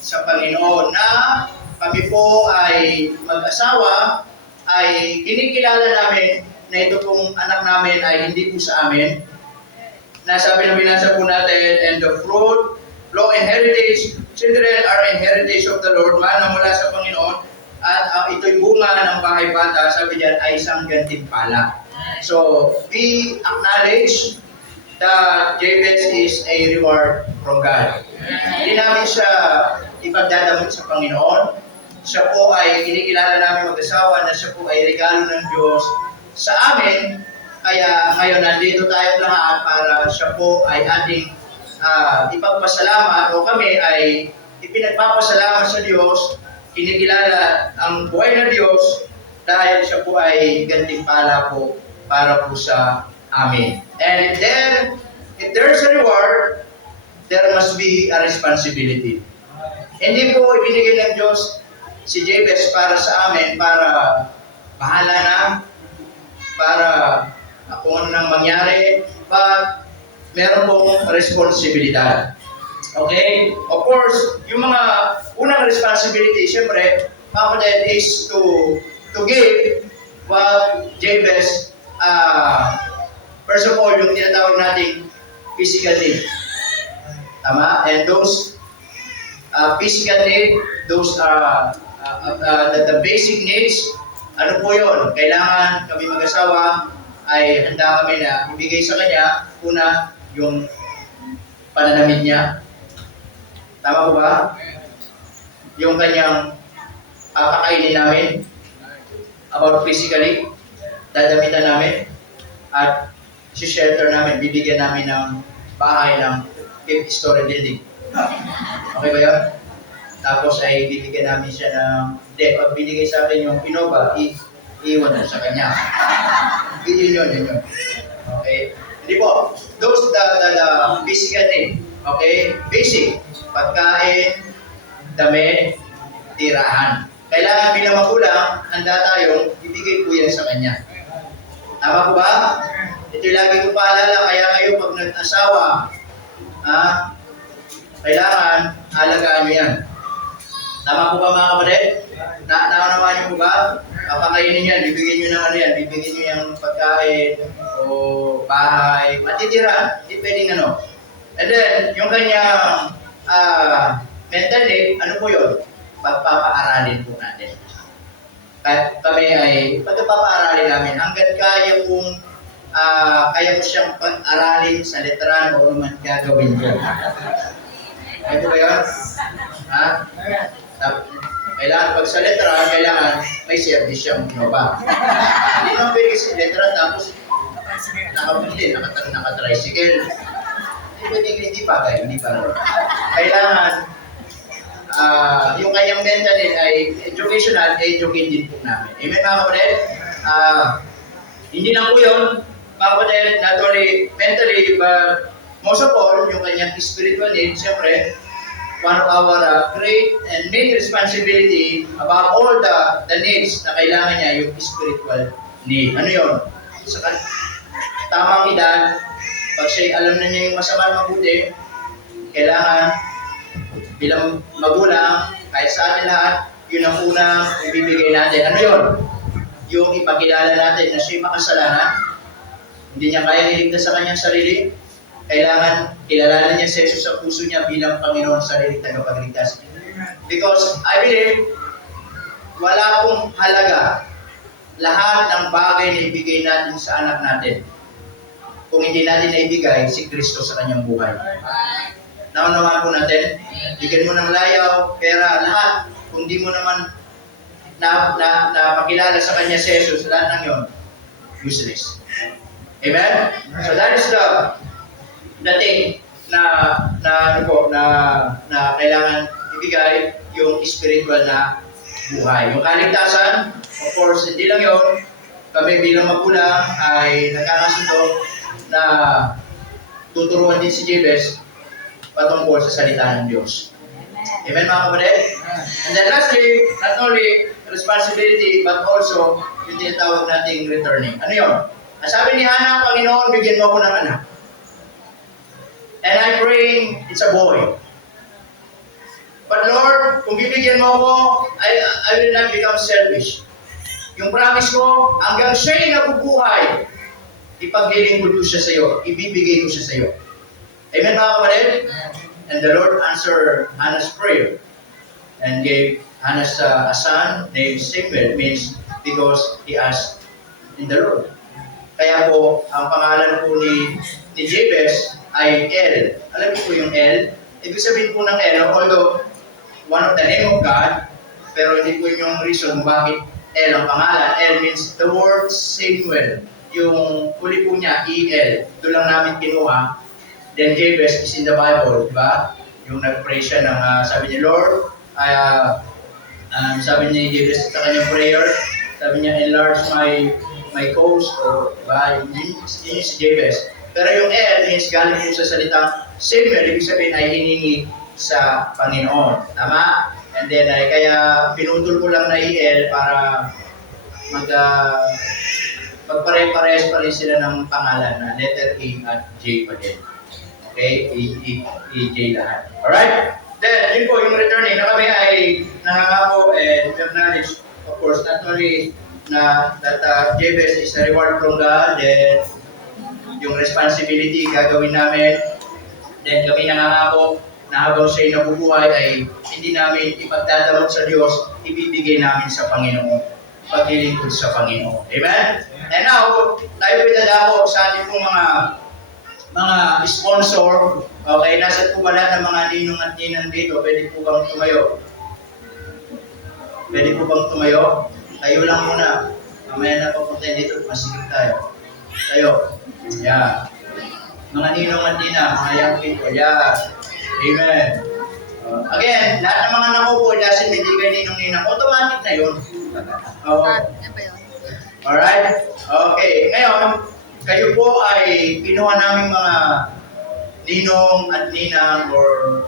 sa Panginoon na kami po ay mag-asawa ay kinikilala namin na ito pong anak namin ay hindi po sa amin. Nasabi na binasa po natin, and the fruit, law and heritage, children are in heritage of the Lord, mana mula sa Panginoon, at ito'y bunga ng bahay bata, sabi diyan, ay isang gantimpala. So, we acknowledge that Jabez is a reward from God. Hindi namin siya ipagdadamot sa Panginoon. Siya po ay kinikilala namin mag-asawa na siya po ay regalo ng Diyos sa amin. Kaya ngayon nandito tayo lahat para siya po ay ating ipagpasalamat o kami ay ipinagpapasalamat sa Diyos, kinikilala ang buhay ng Diyos dahil siya po ay gantimpala po para po sa amin. And then, if there's a reward, there must be a responsibility. Hindi po ibinigay ng Diyos si Jabez para sa amin, para bahala na, para kung ano nang mangyari, but meron pong responsibilidad. Okay? Of course, yung mga unang responsibility, siyempre, kapatid, is to give what Jabez, first of all, yung tinatawag nating physical need. Tama? And those physical need, those are the basic needs. Ano po yun? Kailangan kami mag-asawa ay handa kami na ibigay sa kanya, una, yung pananamit niya. Tama po ba? Yung kanyang papakainin namin, about physically, dadamitan namin, at si-shelter namin, bibigyan namin ng bahay ng 5-story building. Okay ba yun? Tapos ay bibigyan namin siya ng, pag binigay sa akin yung Innova, iiwan ko sa kanya. Yun. Okay? Hindi po. Those the physical need. Okay? Basic. Pagkain, damit, tirahan. Kailangan bilang magulang, handa tayong ibigay po yan sa kanya. Tama po ba? Ito lagi ko paalala, kaya kayo pag nag-asawa, kailangan alagaan nyo yan. Tama po ba mga kapatid? Naunawaan nyo po ba? Kapakainin yan, bibigyan nyo ng ano yan, bibigyan nyo yung pagkain o bahay, matitira, hindi pwedeng ano. And then, yung kanyang mental need, ano po yun? Pagpapaaralin po natin. Kami ay pagpapaaralin namin hanggat kaya kong kaya ko siyang pag-aralin sa letran o naman gagawin ko. Ito ba yun? Kailangan pag sa letran, kailangan may service siyang ba? Hindi naman pwede sa letran tapos nakabuti, nakatricycle. Hindi pa. Kailangan yung kanyang mental ay educational, educate din po namin. Amen mga kapatid? Hindi lang po yun, mga kapatid, not only mentally, but most of all, yung kanyang spiritual need, siyempre, one of our great and main responsibility about all the needs na kailangan niya, yung spiritual need. Ano yun? Sa tamang edad, pag siya'y alam na niya yung masama mabuti, kailangan bilang magulang, kahit sa atin lahat, yun ang unang ibibigay natin. Ano yun? Yung ipakilala natin na siya'y makasalanan, hindi niya kaya iligtas sa kanyang sarili, kailangan kilalanin niya si Jesus sa puso niya bilang Panginoon sa sariling tagapagligtas. Because I believe, wala pong halaga lahat ng bagay na ibigay natin sa anak natin kung hindi natin naibigay si Kristo sa kanyang buhay. Naunawaan po natin, bigyan mo ng layaw, pera, lahat. Kung di mo naman napakilala sa kanya si Jesus, lahat ng yun, useless. Amen? So that is the thing na kailangan ibigay yung spiritual na buhay. Yung kaligtasan, of course, hindi lang yun. Kami bilang magulang ay nagkakasundo na tuturuan din si Jabez patungkol sa salita ng Diyos. Amen mga kapatid? And then lastly, not only responsibility, but also yung tinatawag nating returning. Ano yun? Sabi ni Hannah, Panginoon, bigyan mo ako ng anak. And I'm praying, it's a boy. kung bibigyan mo ako, I will not become selfish. Yung promise ko, hanggang siya'y nabubuhay, ipaglilingkod ko siya sa iyo, ibibigay ko siya sa iyo. Amen mga kapatid? And the Lord answered Hannah's prayer and gave Hannah a son named Samuel, means because he asked in the Lord. Kaya po, ang pangalan po ni Jabez ay El. Alam niyo po yung El? Ibig sabihin po ng El, although one of the name of God, pero hindi po yung reason bakit El ang pangalan. El means the word Samuel. Yung huli po niya, E-L. Ito lang namin kinuha. Then Jabez is in the Bible, di ba? Yung nag-pray siya ng, sabi niya, Lord, sabi ni Jabez sa kanyang prayer, sabi niya, enlarge my cause, o diba? Yun si Jabez. Pero yung L means galing po sa salitang Samuel, ibig sabihin ay hiningi sa Panginoon. Tama? And then, kaya pinutol ko lang na EL para magpare-pares pa rin sila ng pangalan na letter A at J pa din. Okay? E-J lahat. Alright? Then, yun po, yung returning na kami ay nangangako and acknowledge, of course, not only na that Jabez is a reward from God, then yung responsibility gagawin namin, then kami nangangako na habang siya'y nabubuhay ay hindi namin ipagdadamot sa Diyos, ibibigay namin sa Panginoon, paglilingkod sa Panginoon. Amen? And now, tayo pinadako sa ating pong mga sponsor. Okay, nasa po ba lahat ng mga ninong at ninang dito? Pwede po bang tumayo? Pwede po bang tumayo? Tayo lang muna. Mamaya na papunta dito, masigit tayo. Tayo. Yeah. Mga ninong at ninang, mga young people. Yeah. Amen. Again, lahat ng mga nakupo, doesn't mean hindi kayo ninong-ninang. Automatic na yun. Alright? Okay. Ngayon, kayo po ay kinuha namin mga ninong at ninang or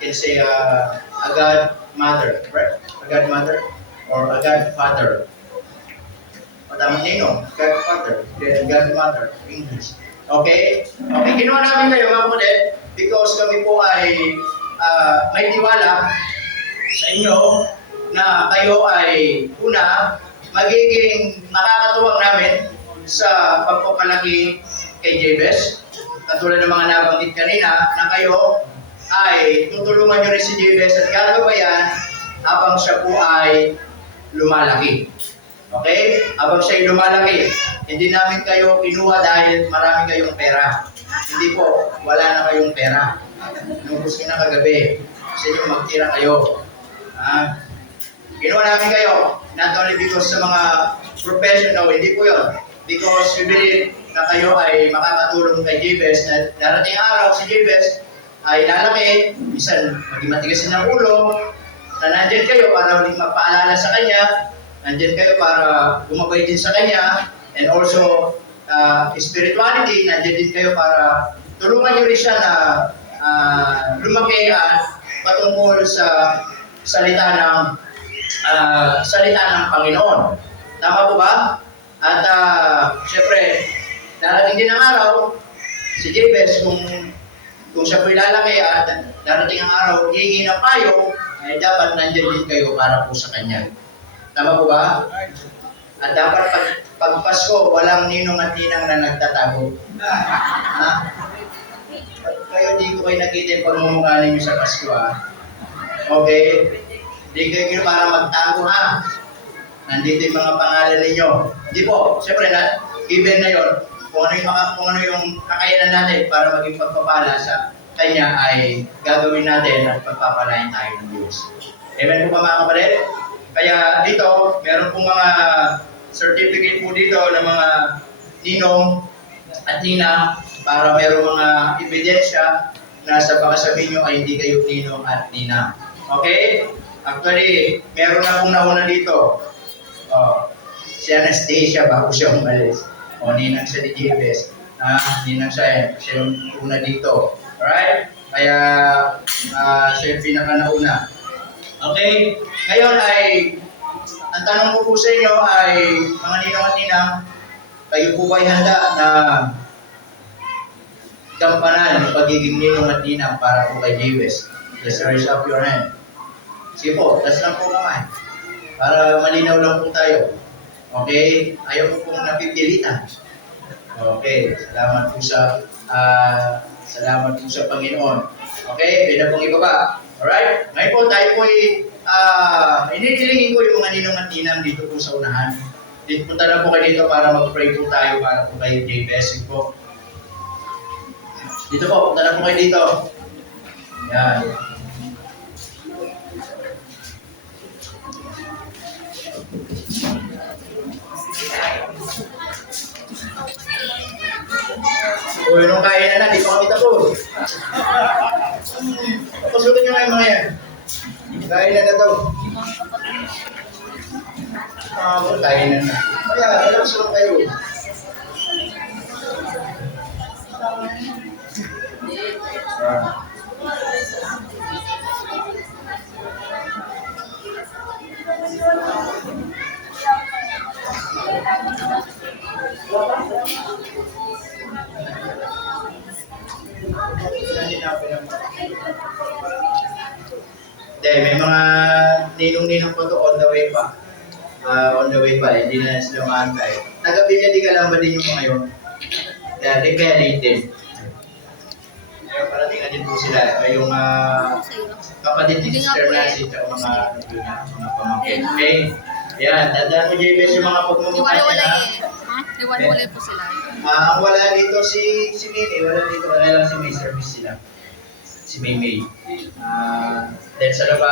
can say a godmother, right? A godmother or a godfather. Matamang ninong, godfather, godmother, English. Okay? Okay, kinuha namin kayo mga kapatid because kami po ay may tiwala sa inyo na kayo ay una magiging makakatuwang namin sa pagpapalaki kay Jabez. Katulad ng mga nabanggit kanina na kayo ay tutulungan nyo rin si Jabez at gagabayan habang siya po ay lumalaki. Okay? Habang siya ay lumalaki, hindi namin kayo kinuha dahil marami kayong pera. Hindi po, wala na kayong pera. Nung gusto na kagabi, sa inyo magtira kayo. Kinuha namin kayo, not only because sa mga professional, hindi po yun. Because we believe na kayo ay makakatulong kay Jabez na darating araw si Jabez ay lalaki, minsan maging matigasin ng ulo, na nandyan kayo para ulit magpaalala sa kanya, nandyan kayo para gumabay din sa kanya, and also spirituality, nandyan din kayo para tulungan nyo rin siya na lumaki at patungkol sa salita ng Panginoon. Tama po ba? At syempre, darating din ang araw, si Jabez, kung siya po'y lalaki at darating ang araw, hihingi ng payo, ay dapat nandiyan din kayo para po sa kanya. Tama po ba? At dapat pag Pasko, walang ninong at ninang na nagtatago. Kayo, di ko kayo nakita yung pagmumukha ninyo sa Pasko, Okay? Di kayo para magtago, Nandito yung mga pangalan ninyo. Di po, siyempre given na yun, kung ano yung kakayanan natin para maging pagpapala sa kanya ay gagawin natin at pagpapalain tayo ng Diyos. Amen po ba mga kapatid? Kaya dito, meron pong mga certificate po dito ng mga ninong at nina para meron mga ebidensya na sa pagkasabi nyo ay hindi kayo ninong at nina. Okay? Actually, meron na pong nauna dito. Si Anastasia bago siya umalis. Ninang siya ni Jabez. Ninang siya yung una dito. Alright? Kaya siya yung pinaka-nauna. Okay? Ngayon ay, ang tanong ko po sa inyo ay, mga ninong at ninang, kayo po ba'y handa na gampanan ng pagiging ninong at ninang para po kay Jabez? Just raise up your hand. Sige po, tas lang po kamay. Para malinaw lang po tayo. Okay? Ayaw po pong napipilitan. Okay, salamat po sa Panginoon. Okay, pwede pong ibaba. Alright? Ngayon po, tayo po inililingin ko yung mga ninong at ninang dito po sa unahan. Dito punta na po kayo dito para mag-pray po tayo para po kayo day blessing po. Dito po, punta na po kayo dito. Yan. Uy, nung kaya na, di pa kami tapos. Pasukin nyo nga yung mga yan. Kaya na to. Kaya na na. Kaya, relax lang kayo. May mga ninong-ninong po to on the way pa. Hindi na sila maantay. Taga-Villa di Calamba din yung mga yun. Kaya late din. Kaya parating na din po sila. Yung kapatid ni Sister Nancy at mga pamangkin. Okay? Yan, tandaan mo JBS yung mga pagmumukha nila. Iwan-walay po sila. Ang wala dito si Mimi, wala lang si May service sila. Si May. Then sa labas,